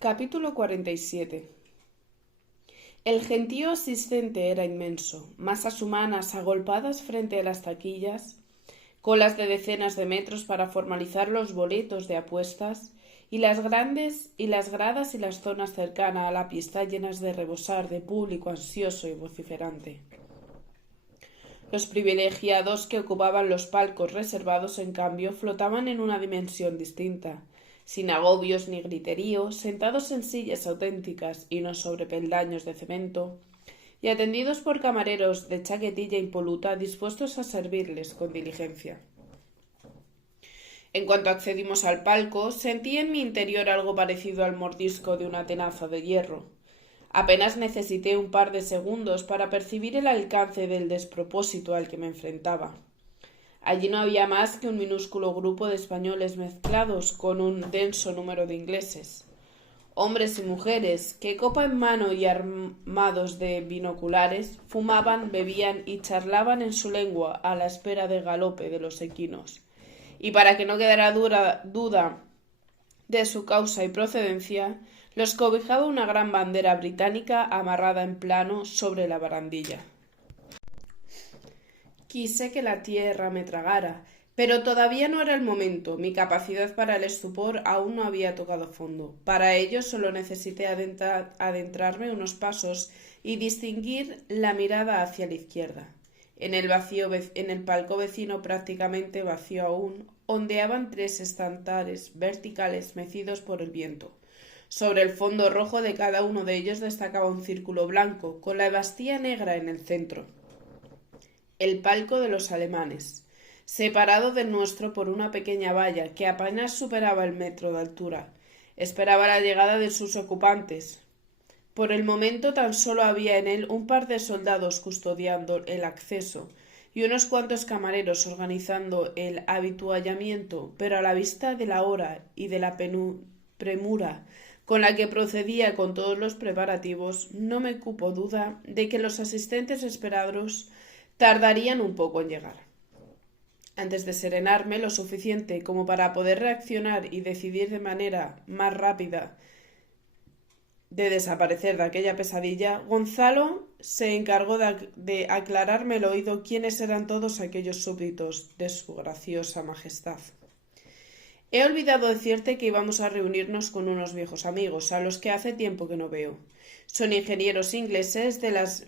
Capítulo 47. El gentío asistente era inmenso, masas humanas agolpadas frente a las taquillas, colas de decenas de metros para formalizar los boletos de apuestas, y las gradas y las zonas cercanas a la pista llenas de rebosar de público ansioso y vociferante. Los privilegiados que ocupaban los palcos reservados, en cambio, flotaban en una dimensión distinta, sin agobios ni griterío, sentados en sillas auténticas y no sobre peldaños de cemento, y atendidos por camareros de chaquetilla impoluta dispuestos a servirles con diligencia. En cuanto accedimos al palco, sentí en mi interior algo parecido al mordisco de una tenaza de hierro. Apenas necesité un par de segundos para percibir el alcance del despropósito al que me enfrentaba. Allí no había más que un minúsculo grupo de españoles mezclados con un denso número de ingleses, hombres y mujeres que, copa en mano y armados de binoculares, fumaban, bebían y charlaban en su lengua a la espera del galope de los equinos. Y para que no quedara duda de su causa y procedencia, los cobijaba una gran bandera británica amarrada en plano sobre la barandilla. Quise que la tierra me tragara, pero todavía no era el momento. Mi capacidad para el estupor aún no había tocado fondo. Para ello solo necesité adentrarme unos pasos y distinguir la mirada hacia la izquierda. En el palco vecino, prácticamente vacío aún, ondeaban tres estandartes verticales mecidos por el viento. Sobre el fondo rojo de cada uno de ellos destacaba un círculo blanco, con la bastilla negra en el centro. El palco de los alemanes, separado del nuestro por una pequeña valla que apenas superaba el metro de altura, esperaba la llegada de sus ocupantes. Por el momento tan solo había en él un par de soldados custodiando el acceso y unos cuantos camareros organizando el habituallamiento, pero a la vista de la hora y de la premura con la que procedía con todos los preparativos, no me cupo duda de que los asistentes esperados tardarían un poco en llegar. Antes de serenarme lo suficiente como para poder reaccionar y decidir de manera más rápida de desaparecer de aquella pesadilla, Gonzalo se encargó de aclararme el oído quiénes eran todos aquellos súbditos de su graciosa majestad. He olvidado decirte que íbamos a reunirnos con unos viejos amigos, a los que hace tiempo que no veo. Son ingenieros ingleses de las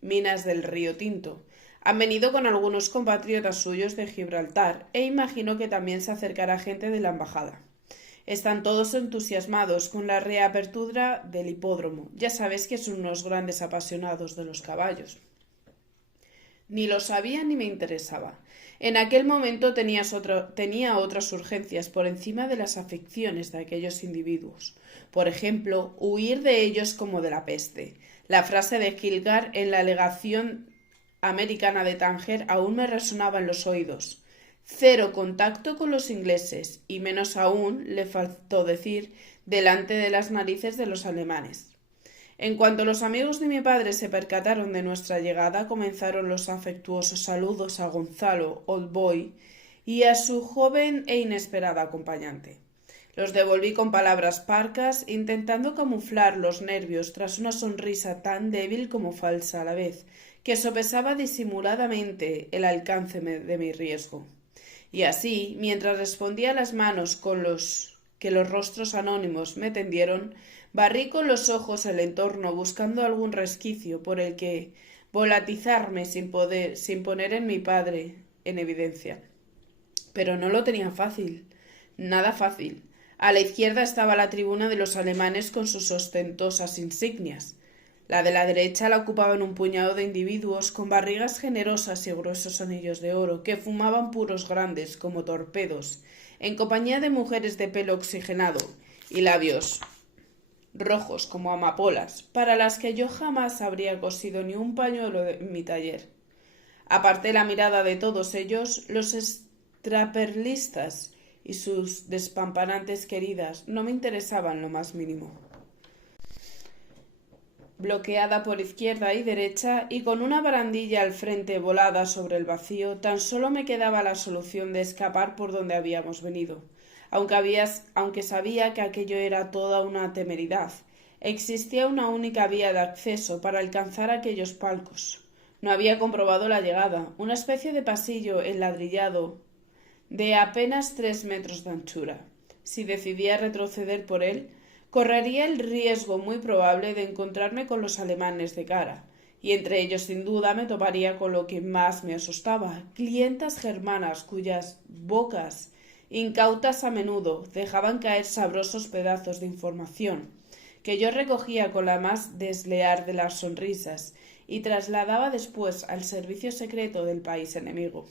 minas del Río Tinto. Han venido con algunos compatriotas suyos de Gibraltar, e imagino que también se acercará gente de la embajada. Están todos entusiasmados con la reapertura del hipódromo. Ya sabes que son unos grandes apasionados de los caballos. Ni lo sabía ni me interesaba. En aquel momento tenía otras urgencias por encima de las aficiones de aquellos individuos. Por ejemplo, huir de ellos como de la peste. La frase de Gilgar en la legación americana de Tánger aún me resonaba en los oídos. Cero contacto con los ingleses, y menos aún, le faltó decir, delante de las narices de los alemanes. En cuanto los amigos de mi padre se percataron de nuestra llegada, comenzaron los afectuosos saludos a Gonzalo, Old Boy, y a su joven e inesperada acompañante. Los devolví con palabras parcas, intentando camuflar los nervios tras una sonrisa tan débil como falsa a la vez, que sopesaba disimuladamente el alcance de mi riesgo. Y así, mientras respondía a las manos con los que los rostros anónimos me tendieron, barrí con los ojos el entorno buscando algún resquicio por el que volatizarme sin poner en mi padre en evidencia. Pero no lo tenía fácil, nada fácil. A la izquierda estaba la tribuna de los alemanes con sus ostentosas insignias. La de la derecha la ocupaban un puñado de individuos con barrigas generosas y gruesos anillos de oro que fumaban puros grandes como torpedos, en compañía de mujeres de pelo oxigenado y labios rojos como amapolas, para las que yo jamás habría cosido ni un pañuelo en mi taller. Aparté la mirada de todos ellos, los extraperlistas y sus despampanantes queridas no me interesaban lo más mínimo. Bloqueada por izquierda y derecha y con una barandilla al frente volada sobre el vacío, tan solo me quedaba la solución de escapar por donde habíamos venido. aunque sabía que aquello era toda una temeridad. Existía una única vía de acceso para alcanzar aquellos palcos. No había comprobado la llegada, una especie de pasillo enladrillado de apenas 3 metros de anchura. Si decidía retroceder por él, correría el riesgo muy probable de encontrarme con los alemanes de cara, y entre ellos sin duda me toparía con lo que más me asustaba, clientas germanas cuyas bocas incautas a menudo dejaban caer sabrosos pedazos de información, que yo recogía con la más desleal de las sonrisas y trasladaba después al servicio secreto del país enemigo.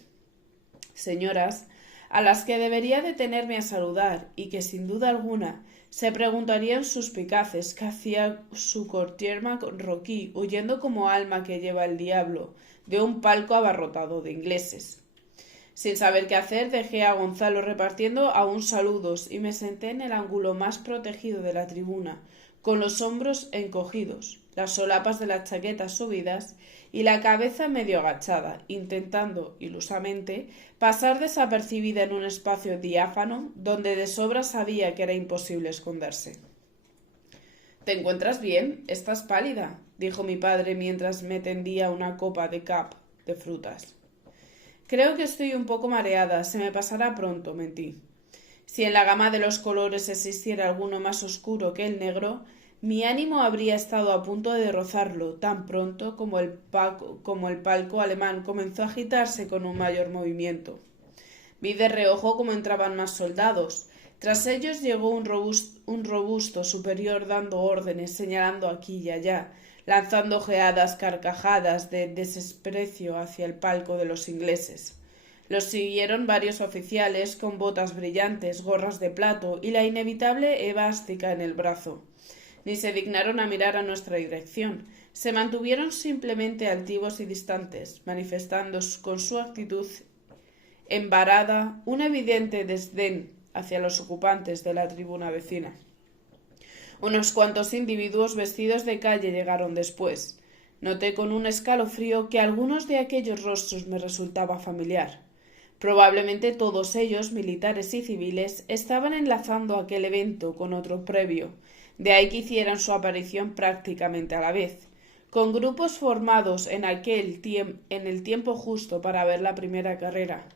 Señoras a las que debería detenerme a saludar y que sin duda alguna se preguntarían suspicaces qué hacía su courtier marroquí huyendo como alma que lleva el diablo de un palco abarrotado de ingleses. Sin saber qué hacer, dejé a Gonzalo repartiendo aún saludos y me senté en el ángulo más protegido de la tribuna, con los hombros encogidos, las solapas de las chaquetas subidas y la cabeza medio agachada, intentando, ilusamente, pasar desapercibida en un espacio diáfano donde de sobra sabía que era imposible esconderse. —¿Te encuentras bien? Estás pálida —dijo mi padre mientras me tendía una copa de cava de frutas. —Creo que estoy un poco mareada. Se me pasará pronto —mentí. Si en la gama de los colores existiera alguno más oscuro que el negro, mi ánimo habría estado a punto de rozarlo tan pronto como el palco alemán comenzó a agitarse con un mayor movimiento. Vi de reojo cómo entraban más soldados. Tras ellos llegó un robusto superior dando órdenes, señalando aquí y allá, lanzando ojeadas carcajadas de desprecio hacia el palco de los ingleses. Los siguieron varios oficiales con botas brillantes, gorras de plato y la inevitable evástica en el brazo. Ni se dignaron a mirar a nuestra dirección. Se mantuvieron simplemente altivos y distantes, manifestando con su actitud embarada un evidente desdén hacia los ocupantes de la tribuna vecina. Unos cuantos individuos vestidos de calle llegaron después. Noté con un escalofrío que algunos de aquellos rostros me resultaba familiar. Probablemente todos ellos, militares y civiles, estaban enlazando aquel evento con otro previo, de ahí que hicieran su aparición prácticamente a la vez, con grupos formados en el tiempo justo para ver la primera carrera.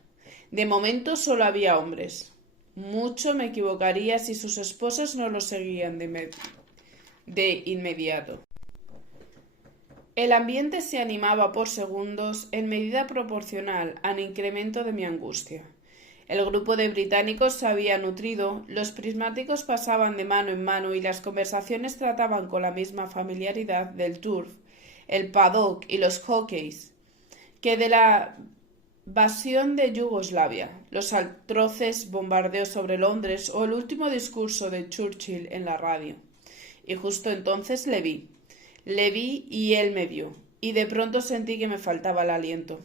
De momento solo había hombres. Mucho me equivocaría si sus esposas no lo seguían de inmediato. El ambiente se animaba por segundos en medida proporcional al incremento de mi angustia. El grupo de británicos se había nutrido, los prismáticos pasaban de mano en mano y las conversaciones trataban con la misma familiaridad del turf, el paddock y los jockeys, que de la invasión de Yugoslavia, los atroces bombardeos sobre Londres o el último discurso de Churchill en la radio. Y justo entonces le vi y él me vio, y de pronto sentí que me faltaba el aliento.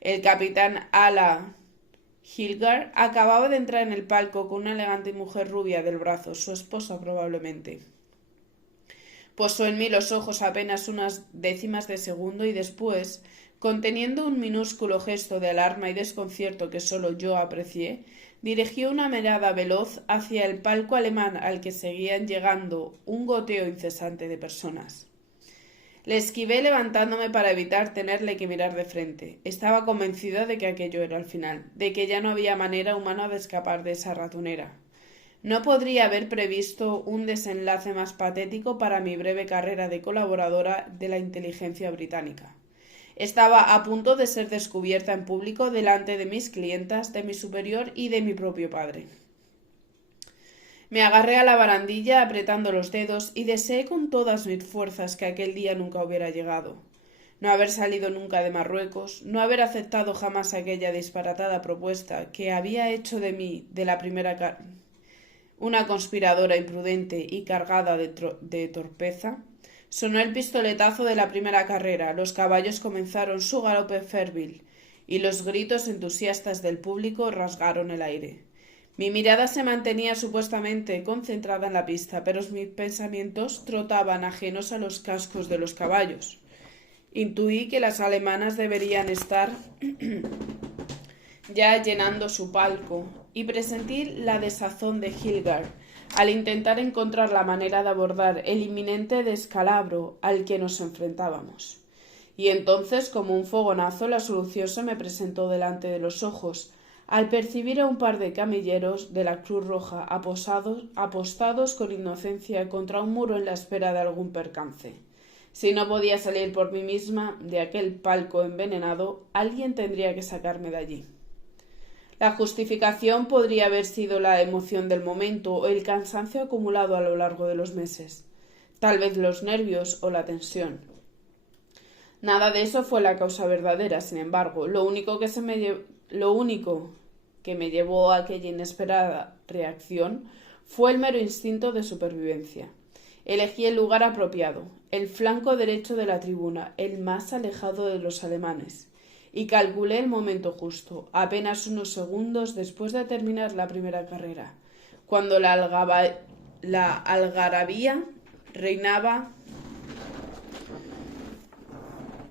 El capitán Ala Hilgar acababa de entrar en el palco con una elegante mujer rubia del brazo, su esposa probablemente. Posó en mí los ojos apenas unas décimas de segundo y después, conteniendo un minúsculo gesto de alarma y desconcierto que solo yo aprecié, dirigió una mirada veloz hacia el palco alemán al que seguían llegando un goteo incesante de personas. Le esquivé levantándome para evitar tenerle que mirar de frente. Estaba convencida de que aquello era el final, de que ya no había manera humana de escapar de esa ratonera. No podría haber previsto un desenlace más patético para mi breve carrera de colaboradora de la inteligencia británica. Estaba a punto de ser descubierta en público delante de mis clientas, de mi superior y de mi propio padre. Me agarré a la barandilla apretando los dedos y deseé con todas mis fuerzas que aquel día nunca hubiera llegado. No haber salido nunca de Marruecos, no haber aceptado jamás aquella disparatada propuesta que había hecho de mí, de la primera una conspiradora imprudente y cargada de torpeza. Sonó el pistoletazo de la primera carrera, los caballos comenzaron su galope fértil y los gritos entusiastas del público rasgaron el aire. Mi mirada se mantenía supuestamente concentrada en la pista, pero mis pensamientos trotaban ajenos a los cascos de los caballos. Intuí que las alemanas deberían estar ya llenando su palco y presentí la desazón de Hilgard al intentar encontrar la manera de abordar el inminente descalabro al que nos enfrentábamos. Y entonces, como un fogonazo, la solución se me presentó delante de los ojos, al percibir a un par de camilleros de la Cruz Roja apostados con inocencia contra un muro en la espera de algún percance. Si no podía salir por mí misma de aquel palco envenenado, alguien tendría que sacarme de allí. La justificación podría haber sido la emoción del momento o el cansancio acumulado a lo largo de los meses, tal vez los nervios o la tensión. Nada de eso fue la causa verdadera, sin embargo. Lo único que me llevó a aquella inesperada reacción fue el mero instinto de supervivencia. Elegí el lugar apropiado, el flanco derecho de la tribuna, el más alejado de los alemanes, y calculé el momento justo, apenas unos segundos después de terminar la primera carrera, cuando la algarabía reinaba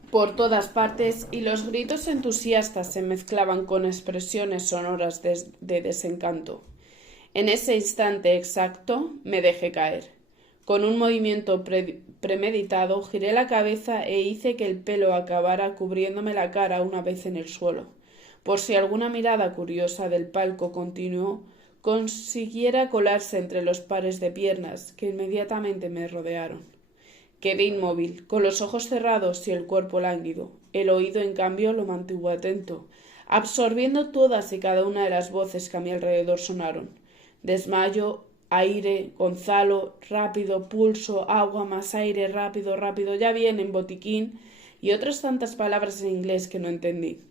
por todas partes y los gritos entusiastas se mezclaban con expresiones sonoras de desencanto. En ese instante exacto me dejé caer. Con un movimiento premeditado giré la cabeza e hice que el pelo acabara cubriéndome la cara una vez en el suelo, por si alguna mirada curiosa del palco continuo consiguiera colarse entre los pares de piernas que inmediatamente me rodearon. Quedé inmóvil, con los ojos cerrados y el cuerpo lánguido. El oído, en cambio, lo mantuvo atento, absorbiendo todas y cada una de las voces que a mi alrededor sonaron. Desmayo, aire, Gonzalo, rápido, pulso, agua, más aire, rápido, rápido, ya vienen, botiquín, y otras tantas palabras en inglés que no entendí.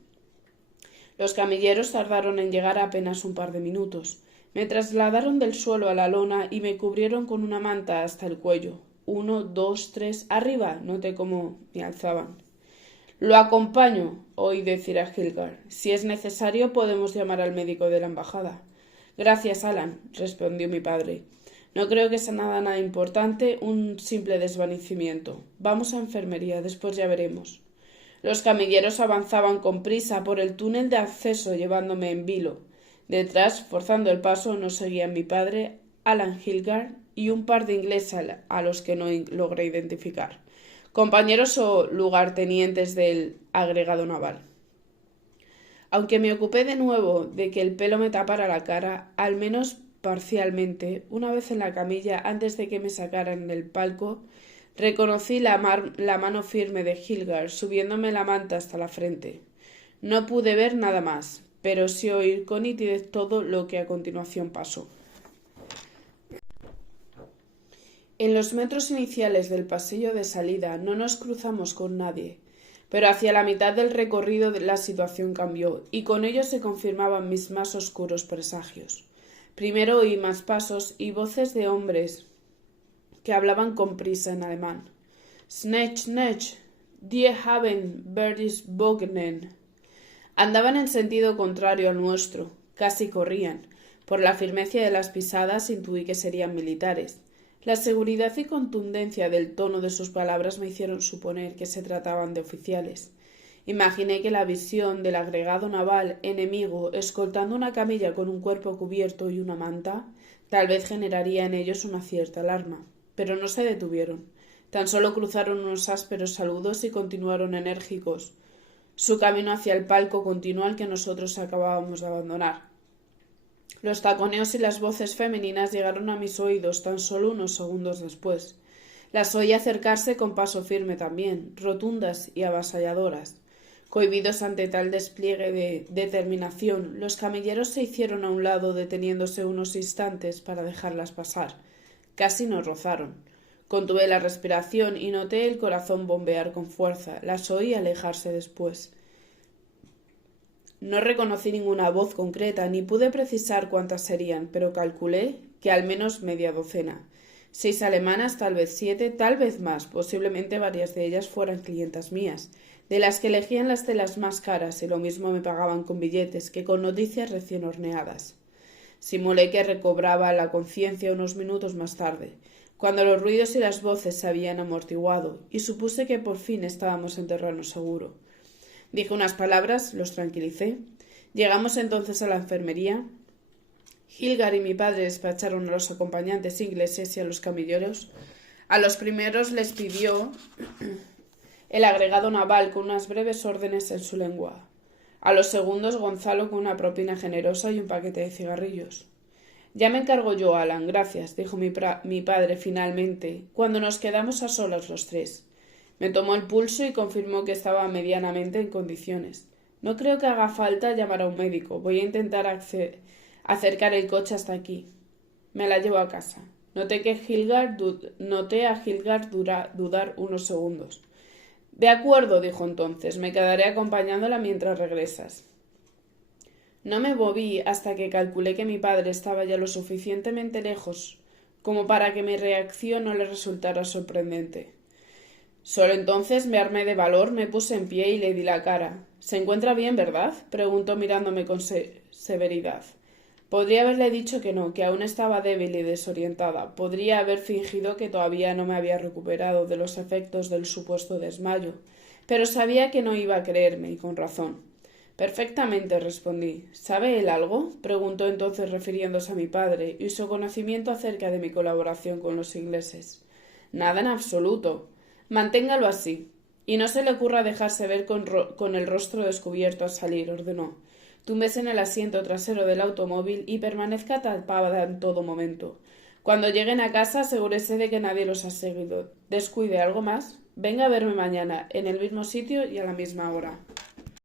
Los camilleros tardaron en llegar apenas un par de minutos. Me trasladaron del suelo a la lona y me cubrieron con una manta hasta el cuello. 1, 2, 3, arriba, noté cómo me alzaban. Lo acompaño, oí decir a Hilgard. Si es necesario, podemos llamar al médico de la embajada. Gracias, Alan, respondió mi padre. No creo que sea nada importante, un simple desvanecimiento. Vamos a enfermería, después ya veremos. Los camilleros avanzaban con prisa por el túnel de acceso llevándome en vilo. Detrás, forzando el paso, nos seguían mi padre, Alan Hilgard y un par de ingleses a los que no logré identificar, compañeros o lugartenientes del agregado naval. Aunque me ocupé de nuevo de que el pelo me tapara la cara, al menos parcialmente, una vez en la camilla antes de que me sacaran del palco, reconocí la mano firme de Hilgard subiéndome la manta hasta la frente. No pude ver nada más, pero sí oír con nitidez todo lo que a continuación pasó. En los metros iniciales del pasillo de salida no nos cruzamos con nadie, pero hacia la mitad del recorrido la situación cambió, y con ello se confirmaban mis más oscuros presagios. Primero oí más pasos y voces de hombres que hablaban con prisa en alemán. Schnell, schnell, die haben Bergisbogenen. Andaban en sentido contrario al nuestro, casi corrían. Por la firmeza de las pisadas intuí que serían militares. La seguridad y contundencia del tono de sus palabras me hicieron suponer que se trataban de oficiales. Imaginé que la visión del agregado naval enemigo escoltando una camilla con un cuerpo cubierto y una manta tal vez generaría en ellos una cierta alarma, pero no se detuvieron. Tan solo cruzaron unos ásperos saludos y continuaron enérgicos su camino hacia el palco continuo al que nosotros acabábamos de abandonar. Los taconeos y las voces femeninas llegaron a mis oídos tan solo unos segundos después. Las oí acercarse con paso firme también, rotundas y avasalladoras. Cohibidos ante tal despliegue de determinación, los camilleros se hicieron a un lado deteniéndose unos instantes para dejarlas pasar. Casi nos rozaron. Contuve la respiración y noté el corazón bombear con fuerza. Las oí alejarse después. No reconocí ninguna voz concreta, ni pude precisar cuántas serían, pero calculé que al menos media docena. 6 alemanas, tal vez 7, tal vez más, posiblemente varias de ellas fueran clientas mías, de las que elegían las telas más caras y lo mismo me pagaban con billetes que con noticias recién horneadas. Simulé que recobraba la conciencia unos minutos más tarde, cuando los ruidos y las voces se habían amortiguado, y supuse que por fin estábamos en terreno seguro. Dije unas palabras, los tranquilicé. Llegamos entonces a la enfermería Hilgar y mi padre despacharon a los acompañantes ingleses y a los camilleros. A los primeros les pidió el agregado naval con unas breves órdenes en su lengua. A los segundos Gonzalo con una propina generosa y un paquete de cigarrillos. Ya me encargo yo, Alan, gracias, dijo mi padre finalmente, cuando nos quedamos a solas los tres. Me tomó el pulso y confirmó que estaba medianamente en condiciones. No creo que haga falta llamar a un médico. Voy a intentar acercar el coche hasta aquí. Me la llevo a casa. Noté a Hilgar dudar unos segundos. De acuerdo, dijo entonces. Me quedaré acompañándola mientras regresas. No me moví hasta que calculé que mi padre estaba ya lo suficientemente lejos como para que mi reacción no le resultara sorprendente. Solo entonces me armé de valor, me puse en pie y le di la cara. —¿Se encuentra bien, verdad? —preguntó mirándome con severidad. Podría haberle dicho que no, que aún estaba débil y desorientada. Podría haber fingido que todavía no me había recuperado de los efectos del supuesto desmayo. Pero sabía que no iba a creerme, y con razón. —Perfectamente —respondí. —¿Sabe él algo? —preguntó entonces refiriéndose a mi padre y su conocimiento acerca de mi colaboración con los ingleses. —Nada en absoluto. —Manténgalo así. Y no se le ocurra dejarse ver con el rostro descubierto al salir —ordenó—. Túmbese en el asiento trasero del automóvil y permanezca tapada en todo momento. Cuando lleguen a casa asegúrese de que nadie los ha seguido. Descuide algo más. Venga a verme mañana, en el mismo sitio y a la misma hora.